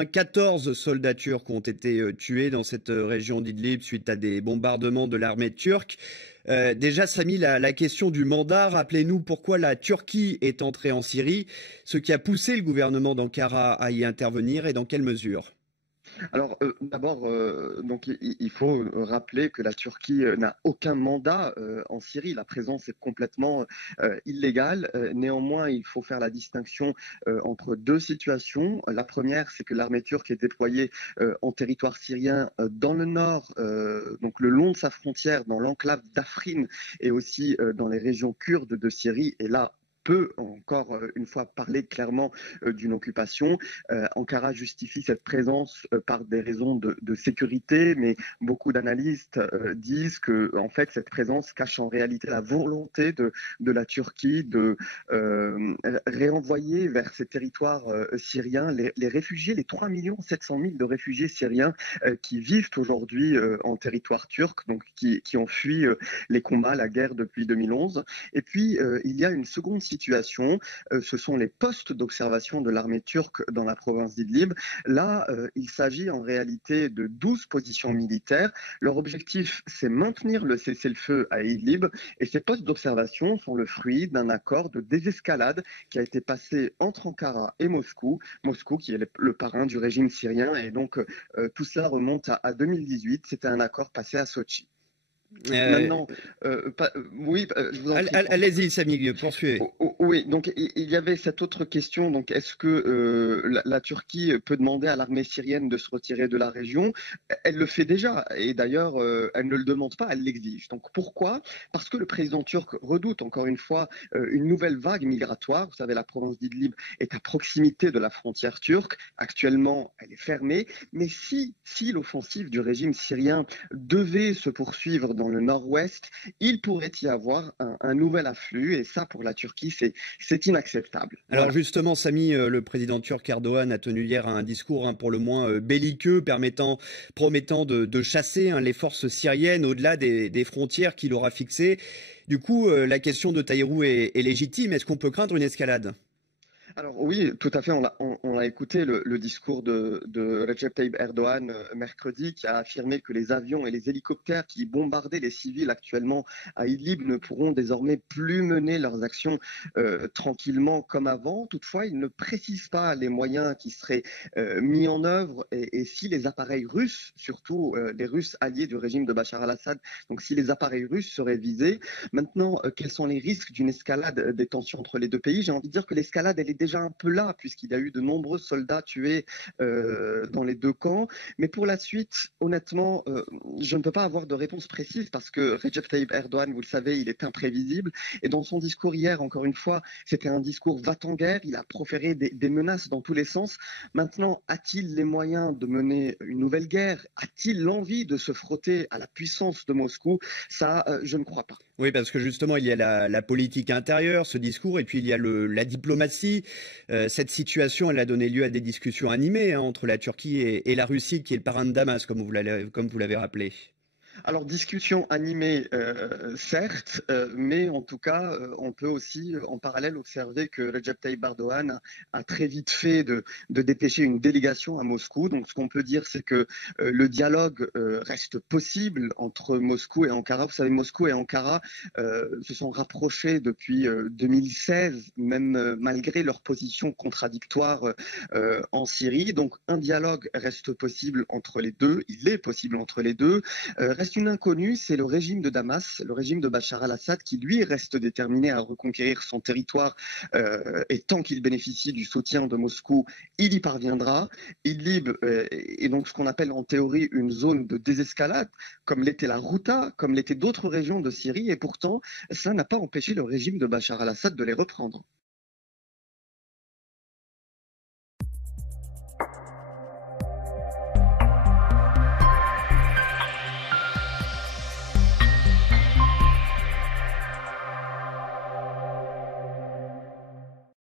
moins 14 soldats turcs ont été tués dans cette région d'Idlib suite à des bombardements de l'armée turque. Déjà, Samy, la question du mandat, rappelez-nous pourquoi la Turquie est entrée en Syrie, ce qui a poussé le gouvernement d'Ankara à y intervenir et dans quelle mesure? Alors, d'abord, donc il faut rappeler que la Turquie n'a aucun mandat en Syrie. La présence est complètement illégale. Néanmoins, il faut faire la distinction entre deux situations. La première, c'est que l'armée turque est déployée en territoire syrien dans le nord, donc le long de sa frontière, dans l'enclave d'Afrin et aussi dans les régions kurdes de Syrie. Et là, peut encore une fois parler clairement d'une occupation. Ankara justifie cette présence par des raisons de sécurité, mais beaucoup d'analystes disent que en fait cette présence cache en réalité la volonté de la Turquie de réenvoyer vers ces territoires syriens les réfugiés, les 3 700 000 de réfugiés syriens qui vivent aujourd'hui en territoire turc, donc qui ont fui les combats, la guerre depuis 2011. Et puis il y a une seconde situation, ce sont les postes d'observation de l'armée turque dans la province d'Idlib. Là, il s'agit en réalité de 12 positions militaires. Leur objectif, c'est maintenir le cessez-le-feu à Idlib et ces postes d'observation sont le fruit d'un accord de désescalade qui a été passé entre Ankara et Moscou. Moscou qui est le parrain du régime syrien et donc tout cela remonte à 2018. C'était un accord passé à Sochi. Euh, Maintenant, oui, je vous en prie. Allez-y, Samy, poursuivez. Oui, donc il y avait cette autre question. Donc, est-ce que la Turquie peut demander à l'armée syrienne de se retirer de la région? Elle le fait déjà, et d'ailleurs, elle ne le demande pas, elle l'exige. Donc, pourquoi? Parce que le président turc redoute encore une fois une nouvelle vague migratoire. Vous savez, la province d'Idlib est à proximité de la frontière turque. Actuellement, elle est fermée. Mais si l'offensive du régime syrien devait se poursuivre dans le nord-ouest, il pourrait y avoir un nouvel afflux, et ça, pour la Turquie, c'est inacceptable. Alors Voilà. justement, Samy, le président turc Erdogan a tenu hier un discours pour le moins belliqueux, promettant de chasser les forces syriennes au-delà des frontières qu'il aura fixées. Du coup, la question de Taïrou est légitime. Est-ce qu'on peut craindre une escalade? Alors oui, tout à fait. On a écouté le discours de Recep Tayyip Erdogan mercredi, qui a affirmé que les avions et les hélicoptères qui bombardaient les civils actuellement à Idlib ne pourront désormais plus mener leurs actions tranquillement comme avant. Toutefois, il ne précise pas les moyens qui seraient mis en œuvre et si les appareils russes, surtout les Russes alliés du régime de Bachar al-Assad, donc si les appareils russes seraient visés. Maintenant, quels sont les risques d'une escalade des tensions entre les deux pays? J'ai envie de dire que l'escalade, elle est déjà un peu là, puisqu'il y a eu de nombreux soldats tués dans les deux camps. Mais pour la suite, honnêtement, je ne peux pas avoir de réponse précise parce que Recep Tayyip Erdogan, vous le savez, il est imprévisible. Et dans son discours hier, encore une fois, c'était un discours va-t-en-guerre. Il a proféré des menaces dans tous les sens. Maintenant, a-t-il les moyens de mener une nouvelle guerre? A-t-il l'envie de se frotter à la puissance de Moscou? Ça, je ne crois pas. Oui, parce que justement, il y a la politique intérieure, ce discours, et puis il y a la diplomatie. Cette situation, elle a donné lieu à des discussions animées entre la Turquie et la Russie, qui est le parrain de Damas, comme vous l'avez rappelé. Alors, discussion animée, certes, mais en tout cas, on peut aussi en parallèle observer que Recep Tayyip Erdogan a très vite fait de dépêcher une délégation à Moscou. Donc, ce qu'on peut dire, c'est que le dialogue reste possible entre Moscou et Ankara. Vous savez, Moscou et Ankara se sont rapprochés depuis 2016, même malgré leurs positions contradictoires en Syrie. Donc, un dialogue reste possible entre les deux. Il est possible entre les deux. Reste une inconnue, c'est le régime de Damas, le régime de Bachar al-Assad, qui lui reste déterminé à reconquérir son territoire et tant qu'il bénéficie du soutien de Moscou, il y parviendra. Idlib est donc ce qu'on appelle en théorie une zone de désescalade, comme l'était la Ghouta, comme l'étaient d'autres régions de Syrie, et pourtant, ça n'a pas empêché le régime de Bachar al-Assad de les reprendre.